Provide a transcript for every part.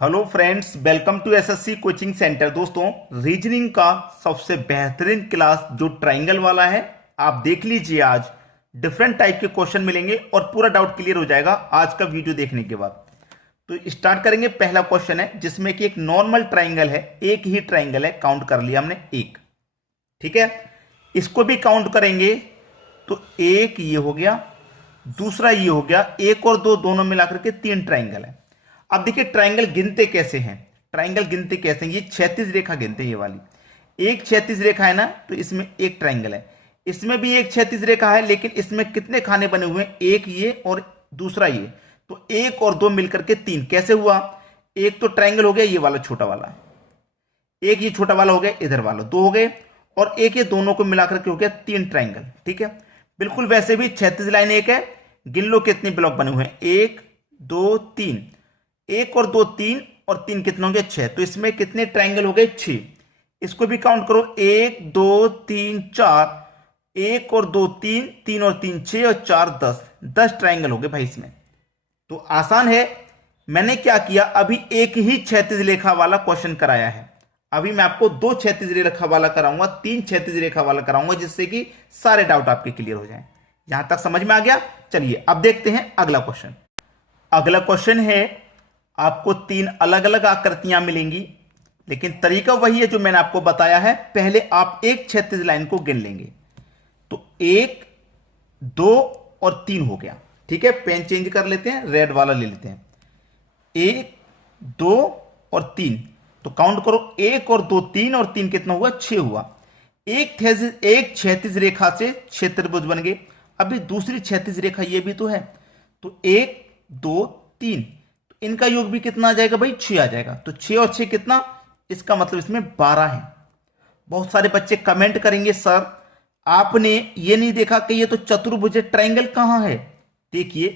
Hello friends, welcome to SSC coaching centre. दोस्तों, reasoning का सबसे बेहतरीन क्लास जो ट्राइंगल वाला है, आप देख लीजिए। आज डिफरेंट टाइप के क्वेश्चन मिलेंगे और पूरा डाउट क्लियर हो जाएगा आज का वीडियो देखने के बाद। तो स्टार्ट करेंगे। पहला क्वेश्चन है जिसमें कि एक नॉर्मल ट्राइंगल है, एक ही ट्राइंगल है, काउंट कर लिया हमने एक। ठीक है, इसको भी काउंट करेंगे तो एक ये हो गया, दूसरा ये हो गया, एक और दो दोनों मिलाकर के तीन ट्राइंगल है। अब देखिए ट्राइंगल गिनते कैसे हैं, ट्राइंगल गिनते कैसे हैं। ये क्षैतिज रेखा गिनते हैं, ये वाली एक क्षैतिज रेखा है ना, तो इसमें एक ट्राइंगल है, इसमें भी एक क्षैतिज रेखा है, लेकिन इसमें कितने खाने बने हुए हैं, एक ये और दूसरा ये। तो एक और दो मिलकर के तीन। कैसे हुआ? एक तो ट्राइंगल हो गया ये वाला छोटा वाला, एक ये छोटा वाला हो गया, इधर वाला दो हो गए, और एक ये दोनों को मिलाकर के हो गया तीन ट्राइंगल। ठीक है, बिल्कुल वैसे भी क्षैतिज लाइन एक है। गिन लो कितने ब्लॉक बने हुए हैं, एक दो तीन, एक और दो तीन, और तीन कितने होंगे, छह। तो इसमें कितने ट्राइंगल हो गए, छह। इसको भी काउंट करो, एक दो तीन चार, एक और दो तीन, तीन और तीन छह, और चार दस, 10 ट्राइंगल हो गए भाई इसमें। तो आसान है। मैंने क्या किया, अभी एक ही क्षैतिज रेखा वाला क्वेश्चन कराया है। अभी मैं आपको दो क्षैतिज रेखा वाला कराऊंगा, तीन क्षैतिज रेखा वाला कराऊंगा, जिससे कि सारे डाउट आपके क्लियर हो जाएं। यहां तक समझ में आ गया? चलिए अब देखते हैं अगला क्वेश्चन। अगला क्वेश्चन है, आपको तीन अलग अलग आकृतियां मिलेंगी, लेकिन तरीका वही है जो मैंने आपको बताया है। पहले आप एक क्षैतिज लाइन को गिन लेंगे। तो एक दो और तीन हो गया। ठीक है, पेन चेंज कर लेते हैं, रेड वाला ले लेते हैं। एक दो और तीन, तो काउंट करो, एक और दो तीन, और तीन कितना हुआ, छह हुआ। एक क्षैतिज रेखा से छह त्रिभुज बन गए। अभी दूसरी क्षैतिज रेखा ये भी तो है, तो एक दो तीन, इनका योग भी कितना आ जाएगा भाई, 6 आ जाएगा। तो 6 और 6 कितना, इसका मतलब इसमें 12 है। बहुत सारे बच्चे कमेंट करेंगे, सर आपने ये नहीं देखा कि ये तो चतुर्भुज है, ट्राइंगल कहां है। देखिए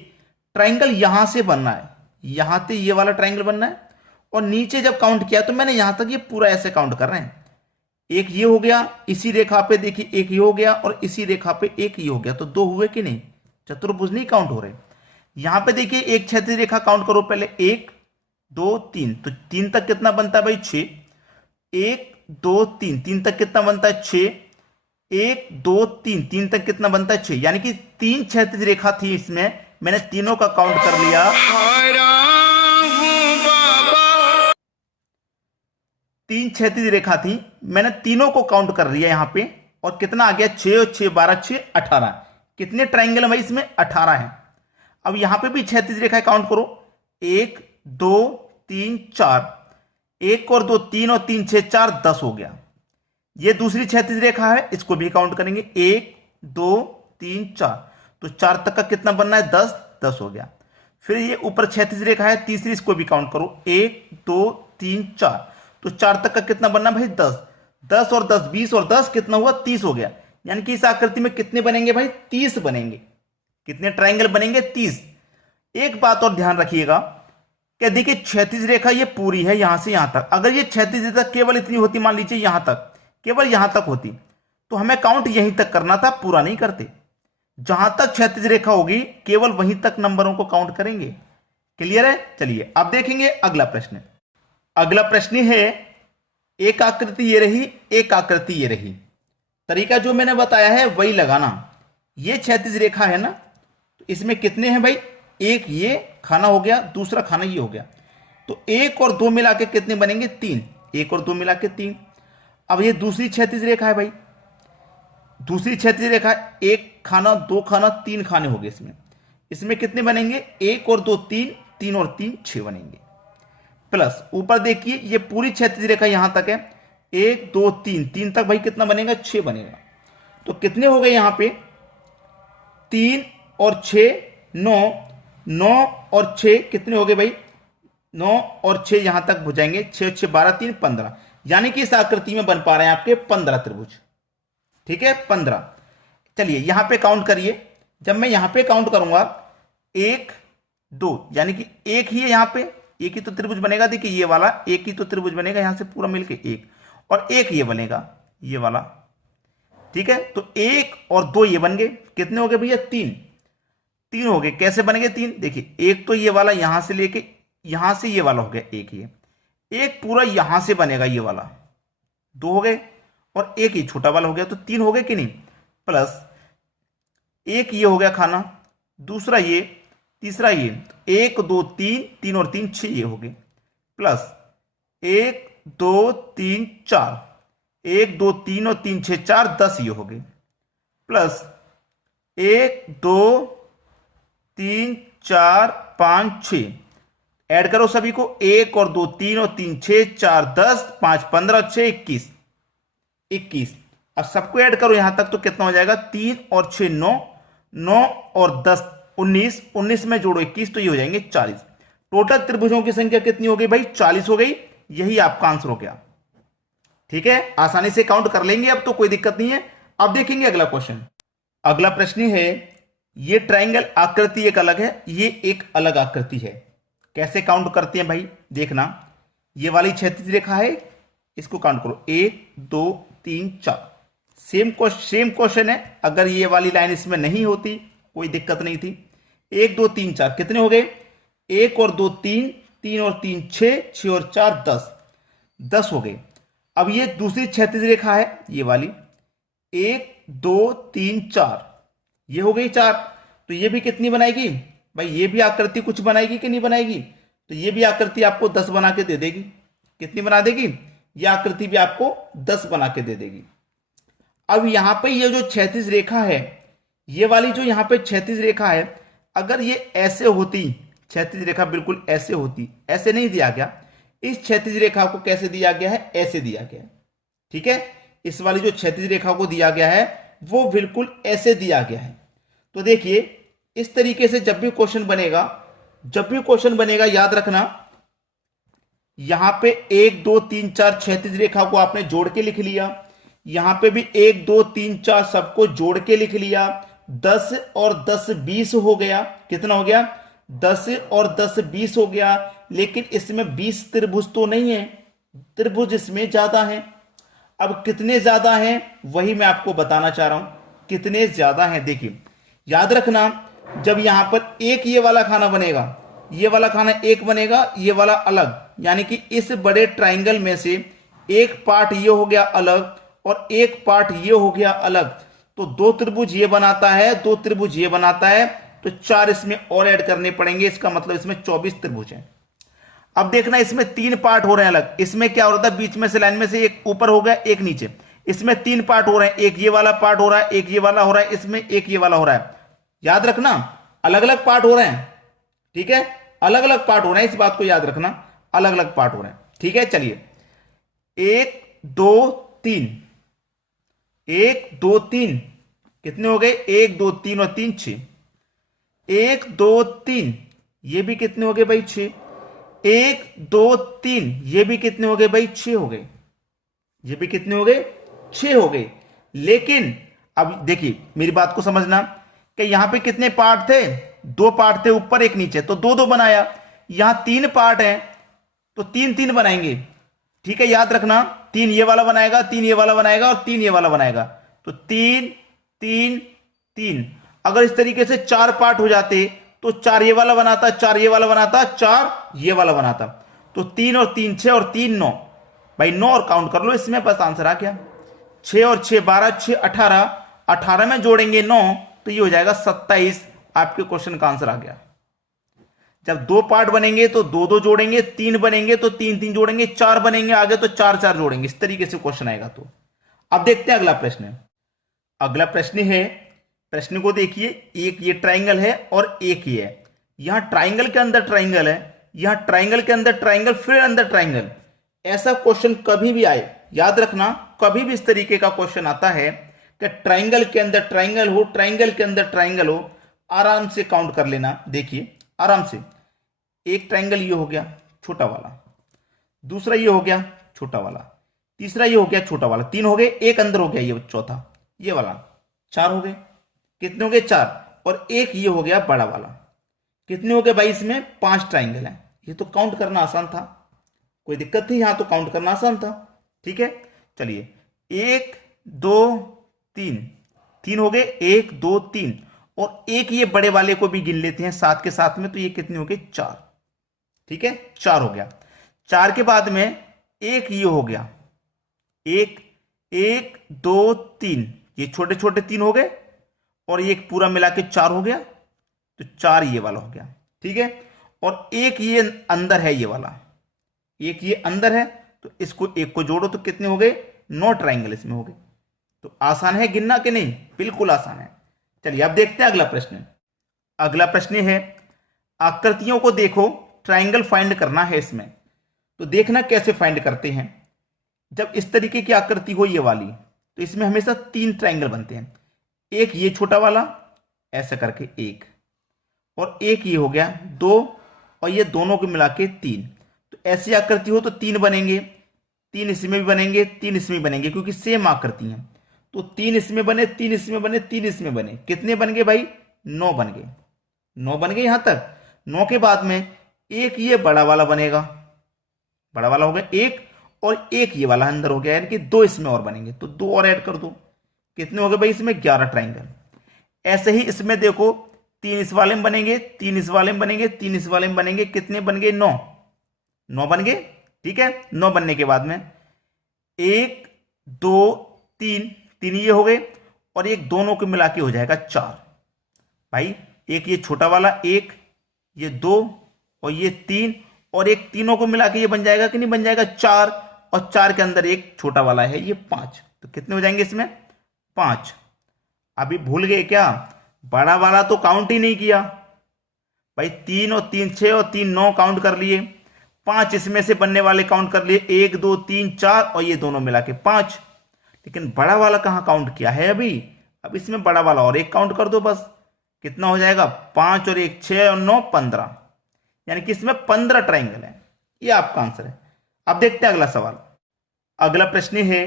ट्राइंगल यहां से बनना है, यहां से ये वाला ट्राइंगल बनना है, और नीचे जब काउंट किया तो मैंने यहां तक ये पूरा ऐसे काउंट कर रहे हैं। एक ये हो गया, इसी रेखा पे देखिए एक ये हो गया, और इसी रेखा पे एक ये हो गया, तो दो हुए कि नहीं, चतुर्भुज नहीं काउंट हो रहे। यहां पे देखिए एक क्षैतिज रेखा काउंट करो पहले, एक दो तीन, तो तीन तक कितना बनता है भाई, छह। एक दो तीन, तीन तक कितना बनता है, छह। एक दो तीन, तीन तक कितना बनता है, छह। यानी कि तीन क्षैतिज रेखा थी इसमें, मैंने तीनों का काउंट कर लिया। तीन क्षैतिज रेखा थी, मैंने तीनों को काउंट कर लिया यहां पे, और कितना आ गया, छह और छह 12, छह 18। कितने ट्राइंगल है भाई इसमें, 18 है। अब यहां पे भी क्षैतिज रेखा काउंट करो, एक दो तीन चार, एक और दो तीन, और तीन छह चार, 10 हो गया। ये दूसरी क्षैतिज रेखा है, इसको भी काउंट करेंगे, एक दो तीन चार, तो चार तक का कितना बनना है, 10, 10 हो गया। फिर ये ऊपर क्षैतिज रेखा है तीसरी, इसको भी काउंट करो, एक दो तीन चार, तो चार तक का कितना बनना भाई, 10, 10 और 10 20, और 10 कितना हुआ, 30 हो गया। यानी कि इस आकृति में कितने बनेंगे भाई, 30 बनेंगे। कितने ट्राइंगल बनेंगे, 30। एक बात और ध्यान रखिएगा कि देखिए क्षैतिज रेखा ये पूरी है यहां से यहां तक। अगर ये क्षैतिज रेखा केवल इतनी होती, मान लीजिए यहां तक, केवल यहां तक होती, तो हमें काउंट यहीं तक करना था, पूरा नहीं करते। जहां तक क्षैतिज रेखा होगी केवल वहीं तक नंबरों को काउंट करेंगे। क्लियर है? चलिए अब देखेंगे अगला प्रश्न। अगला प्रश्न है, एक आकृति ये रही, एक आकृति ये रही। तरीका जो मैंने बताया है वही लगाना। ये क्षैतिज रेखा है ना, तो इसमें कितने हैं भाई, एक ये खाना हो गया, दूसरा खाना ये हो गया, तो एक और दो मिला के कितने बनेंगे, तीन। एक और दो मिला के तीन। अब ये दूसरी क्षैतिज रेखा है भाई, दूसरी क्षैतिज रेखा, एक खाना दो खाना तीन खाने हो गए इसमें। इसमें कितने बनेंगे, एक और दो तीन, तीन और तीन छह बनेंगे। प्लस ऊपर देखिए ये पूरी क्षैतिज रेखा यहां तक है, एक दो तीन, तीन तक भाई कितना बनेगा, छह बनेगा। तो कितने हो गए यहां पे, तीन और छह, नौ, नौ और छह कितने हो गए भाई, नौ और छह यहां तक हो जाएंगे, छह छह 12, तीन 15। यानी कि इस आकृति में बन पा रहे हैं आपके 15 त्रिभुज। ठीक है, 15। चलिए यहां पे काउंट करिए। जब मैं यहां पे काउंट करूंगा, एक दो, यानी कि एक ही है यहां पे, एक ही तो त्रिभुज बनेगा। देखिए ये वाला एक ही तो त्रिभुज बनेगा, यहां से पूरा मिलके एक, और एक ये बनेगा ये वाला। ठीक है, तो एक और दो ये बन गए, कितने हो गए भैया, तीन। तीन हो गए। कैसे बनेंगे तीन, देखिए एक तो ये वाला यहां से लेके यहां से ये वाला हो गया एक, ये एक पूरा यहां से बनेगा ये वाला, दो हो गए, और एक ये छोटा वाला हो गया, तो तीन हो गए कि नहीं। प्लस एक ये हो गया खाना, दूसरा ये, तीसरा ये, तो एक दो तीन, तीन और तीन छह ये हो गए। प्लस एक दो तीन चार, एक दो तीन और तीन छह चार, 10 ये हो गए। प्लस एक दो तीन चार पांच छ, ऐड करो सभी को, एक और दो तीन और तीन छह, चार 10, पांच 15, छह 21, 21। अब सबको ऐड करो यहां तक तो कितना हो जाएगा, तीन और छह 9, 9 और 10 19, 19 में जोड़ो 21, तो ये हो जाएंगे 40। टोटल त्रिभुजों की संख्या कितनी हो गई भाई, 40 हो गई। यही आपका आंसर हो गया। ठीक है, आसानी से काउंट कर लेंगे, अब तो कोई दिक्कत नहीं है। अब देखेंगे अगला क्वेश्चन। अगला प्रश्न है, ये ट्रायंगल आकृति एक अलग है, ये एक अलग आकृति है। कैसे काउंट करते हैं भाई, देखना, ये वाली क्षैतिज रेखा है, इसको काउंट करो, 1 2 3 4। सेम क्वेश्चन है, अगर ये वाली लाइन इसमें नहीं होती कोई दिक्कत नहीं थी। 1 2 3 4 कितने हो गए, 1 और 2 3, 3 और 3 6, 6 और 4 10, 10 हो गए। अब ये दूसरी क्षैतिज रेखा है ये वाली, 1 2 3 4, ये हो गई 4, तो ये भी कितनी बनाएगी भाई, ये भी आकृति कुछ बनाएगी कि नहीं बनाएगी, तो ये भी आकृति आपको 10 बना के दे देगी। कितनी बना देगी, ये आकृति भी आपको 10 बना के दे देगी। अब यहां पे ये जो क्षैतिज रेखा है, ये वाली जो यहां पे क्षैतिज रेखा है, अगर ये ऐसे होती, क्षैतिज रेखा बिल्कुल ऐसे होती, ऐसे नहीं दिया गया, इस क्षैतिज रेखा को कैसे दिया गया है, ऐसे दिया गया है। ठीक है, इस वाली जो क्षैतिज रेखा को दिया गया है वो बिल्कुल ऐसे दिया गया है। तो देखिए इस तरीके से जब भी क्वेश्चन बनेगा याद रखना, यहां पे 1 2 3 4 क्षैतिज रेखा को आपने जोड़ के लिख लिया, यहां पे भी 1 2 3 4 सबको जोड़ के लिख लिया, 10 और 10 20 हो गया। कितना हो गया, 10 और 10 20 हो गया। लेकिन इसमें 20 त्रिभुज तो नहीं है, त्रिभुज इसमें ज्यादा है। अब कितने ज्यादा हैं वही मैं आपको बताना चाह रहा हूं, कितने ज्यादा हैं। देखिए याद रखना, जब यहां पर एक ये वाला खाना बनेगा, ये वाला खाना एक बनेगा, ये वाला अलग, यानी कि इस बड़े ट्राइंगल में से एक पार्ट ये हो गया अलग और एक पार्ट ये हो गया अलग, तो दो त्रिभुज ये बनाता है, दो त्रिभुज ये बनाता है, तो 4 इसमें और ऐड करने पड़ेंगे। इसका मतलब इसमें 24 त्रिभुज है। अब देखना, इसमें 3 पार्ट हो रहे हैं अलग। इसमें क्या हो रहा था, बीच में से लाइन में से एक ऊपर हो गया एक नीचे, इसमें 3 पार्ट हो रहे हैं, एक ये वाला पार्ट हो रहा है, एक ये वाला हो रहा है, इसमें एक ये वाला हो रहा है। याद रखना अलग अलग पार्ट हो रहे हैं। ठीक है, अलग अलग पार्ट हो रहे हैं, इस बात को याद रखना, अलग अलग पार्ट हो रहे हैं। ठीक है, चलिए 1 2 3, 1 2 3 कितने हो गए, 1 2 3 और 3 6, 1 2 3 ये भी कितने हो गए भाई 6, 1 2 3 ये भी कितने हो गए भाई 6 हो गए, ये भी कितने हो गए 6 हो गए। लेकिन अब देखिए मेरी बात को समझना कि यहां पे कितने पार्ट थे, 2 पार्ट थे ऊपर एक नीचे, तो 2 2 बनाया। यहां 3 पार्ट है तो 3 3 बनाएंगे। ठीक है, याद रखना, 3 ये वाला बनाएगा, 3 ये वाला बनाएगा और 3 ये वाला बनाएगा, तो 3 3 3। अगर इस तरीके से 4 पार्ट हो जाते तो 4 ये वाला बनाता, 4 ये वाला बनाता, 4 ये वाला बनाता, तो 3 और 3 6 और 3 9 भाई 9 और काउंट कर लो, इसमें बस आंसर आ गया। 6 और 6 12, 6 18, 18 में जोड़ेंगे 9 तो ये हो जाएगा 27। आपके क्वेश्चन का आंसर आ गया। जब 2 पार्ट बनेंगे तो 2 2 जोड़ेंगे, 3 बनेंगे तो 3 3 जोड़ेंगे, 4 बनेंगे आगे तो 4 4 जोड़ेंगे, इस तरीके से क्वेश्चन आएगा। तो अब देखते हैं अगला प्रश्न। अगला प्रश्न है, प्रश्न को देखिए, एक ये ट्राइंगल है और एक ये है। यहां ट्राइंगल के अंदर ट्राइंगल है, यहां ट्राइंगल के अंदर ट्राइंगल, फिर अंदर ट्राइंगल। ऐसा क्वेश्चन कभी भी आए, याद रखना, कभी भी इस तरीके का क्वेश्चन आता है कि ट्राइंगल के अंदर ट्राइंगल हो, ट्राइंगल के अंदर ट्राइंगल हो, आराम से काउंट कर लेना। देखिए आराम से, एक ट्राइंगल ये हो गया छोटा वाला, दूसरा ये हो गया छोटा वाला, तीसरा ये हो गया छोटा वाला, 3 हो गए, एक अंदर हो गया ये चौथा ये वाला, 4 हो गए। कितने हो गए 4, और एक ये हो गया बड़ा वाला। कितने हो गए भाई, इसमें 5 ट्राइंगल हैं। ये तो काउंट करना आसान था, कोई दिक्कत थी, यहां तो काउंट करना आसान था। ठीक है, चलिए 1 2 3, 3 हो गए, 1 2 3, और एक ये बड़े वाले को भी गिन लेते हैं साथ के साथ में, तो ये कितने हो गए 4। ठीक है, 4 हो गया। 4 के बाद में एक ये हो गया, एक 1 2 3, ये छोटे छोटे 3 हो गए और एक पूरा मिला के 4 हो गया, तो 4 ये वाला हो गया। ठीक है, और एक ये अंदर है, ये वाला एक ये अंदर है, तो इसको एक को जोड़ो तो कितने हो गए, 9 ट्राइंगल इसमें हो गए। तो आसान है गिनना कि नहीं, बिल्कुल आसान है। चलिए अब देखते हैं अगला प्रश्न। अगला प्रश्न है आकृतियों को देखो, ट्राइंगल फाइंड करना है इसमें। तो देखना कैसे फाइंड करते हैं। जब इस तरीके की आकृति हो ये वाली, तो इसमें हमेशा 3 ट्राइंगल बनते हैं। एक ये छोटा वाला ऐसा करके एक, और एक ये हो गया 2, और ये दोनों को मिला के 3। तो ऐसी आकृति हो तो 3 बनेंगे, 3 इसमें भी बनेंगे, 3 इसमें भी बनेंगे, क्योंकि सेम आकृति है। तो 3 इसमें बने, 3 इसमें बने, 3 इसमें बने, कितने बन गए भाई, 9 बन गए। 9 बन गए यहां तक। 9 के बाद में एक ये बड़ा वाला बनेगा, बड़ा वाला हो गया एक, और एक ये वाला अंदर हो गया, यानी कि 2 इसमें और बनेंगे, तो 2 और ऐड कर दो, कितने हो गए भाई इसमें, 11 ट्राइंगल। ऐसे ही इसमें देखो 3 इस वाले में बनेंगे, 3 इस वाले में बनेंगे, 3 इस वाले में बनेंगे, कितने बन गए, 9। 9 बन गए। ठीक है, 9 बनने के बाद में 1 2 3, 3 ये हो गए, और एक दोनों को मिला के हो जाएगा 4। भाई एक ये छोटा वाला एक, ये 2 और ये 3, और एक तीनों को मिला के ये बन जाएगा कि नहीं बन जाएगा, 4, और 4 के अंदर एक छोटा वाला है ये 5। तो कितने हो जाएंगे इसमें, 5। अभी भूल गए क्या, बड़ा वाला तो काउंट ही नहीं किया भाई। 3 और 3 6 और 3 9 काउंट कर लिए, 5 इसमें से बनने वाले काउंट कर लिए, 1 2 3 4, और ये दोनों मिला के 5। लेकिन बड़ा वाला कहां काउंट किया है अभी। अब इसमें बड़ा वाला और एक काउंट कर दो बस, कितना हो जाएगा, 5 और 1 6 और 9 15, यानी कि इसमें 15 ट्राइंगल है। ये आपका आंसर है। अब देखते हैं अगला सवाल। अगला प्रश्न है,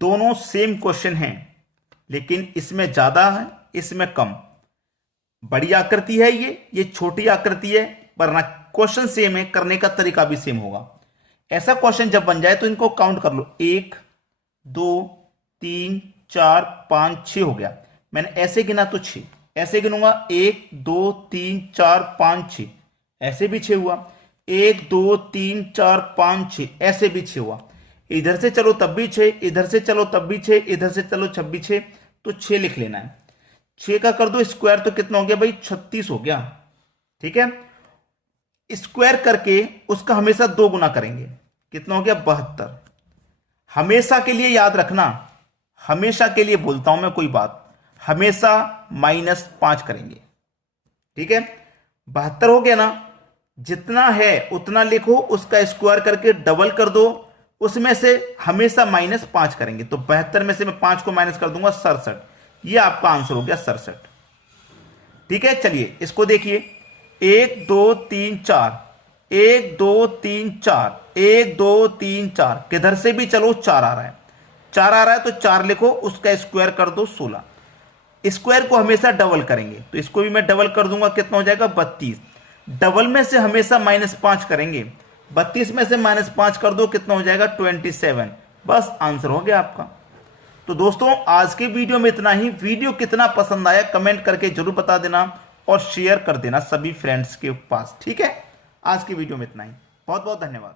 दोनों सेम क्वेश्चन हैं, लेकिन इसमें ज्यादा है इसमें कम। बड़ी आकृति है ये छोटी आकृति है, वरना क्वेश्चन सेम है, करने का तरीका भी सेम होगा। ऐसा क्वेश्चन जब बन जाए तो इनको काउंट कर लो, 1 2 3 4 5 6 हो गया। मैंने ऐसे गिना तो 6, ऐसे गिनूंगा 1 2 3 4 5 6, ऐसे भी 6 हुआ, 1 2 3 4 5 6, ऐसे भी 6 हुआ। इधर से चलो तब भी 6, इधर से चलो तब भी 6, इधर से चलो छब भी 6, तो 6 लिख लेना है। 6 का कर दो स्क्वायर तो कितना हो गया भाई, 36 हो गया। ठीक है, स्क्वायर करके उसका हमेशा 2 गुना करेंगे, कितना हो गया, 72। हमेशा के लिए याद रखना, हमेशा के लिए बोलता हूं मैं कोई बात, हमेशा -5 करेंगे। ठीक है, 72 हो गया ना, जितना है उतना लिखो, उसका स्क्वायर करके डबल कर दो, उसमें से हमेशा -5 करेंगे। तो 72 में से मैं 5 को माइनस कर दूंगा, 67। ये आपका आंसर हो गया 67। ठीक है, चलिए इसको देखिए, 1 2 3 4, 1 2 3 4, 1 2 3 4, किधर से भी चलो 4 आ रहा है, 4 आ रहा है तो 4 लिखो, उसका स्क्वायर कर दो 16। स्क्वायर को हमेशा डबल करेंगे, तो इसको भी मैं डबल कर दूंगा, कितना हो जाएगा, 32। डबल में से हमेशा -5 करेंगे, 32 में से -5 कर दो, कितना हो जाएगा, 27। बस आंसर हो गया आपका। तो दोस्तों आज के वीडियो में इतना ही। वीडियो कितना पसंद आया कमेंट करके जरूर बता देना, और शेयर कर देना सभी फ्रेंड्स के पास। ठीक है, आज की वीडियो में इतना ही। बहुत बहुत धन्यवाद।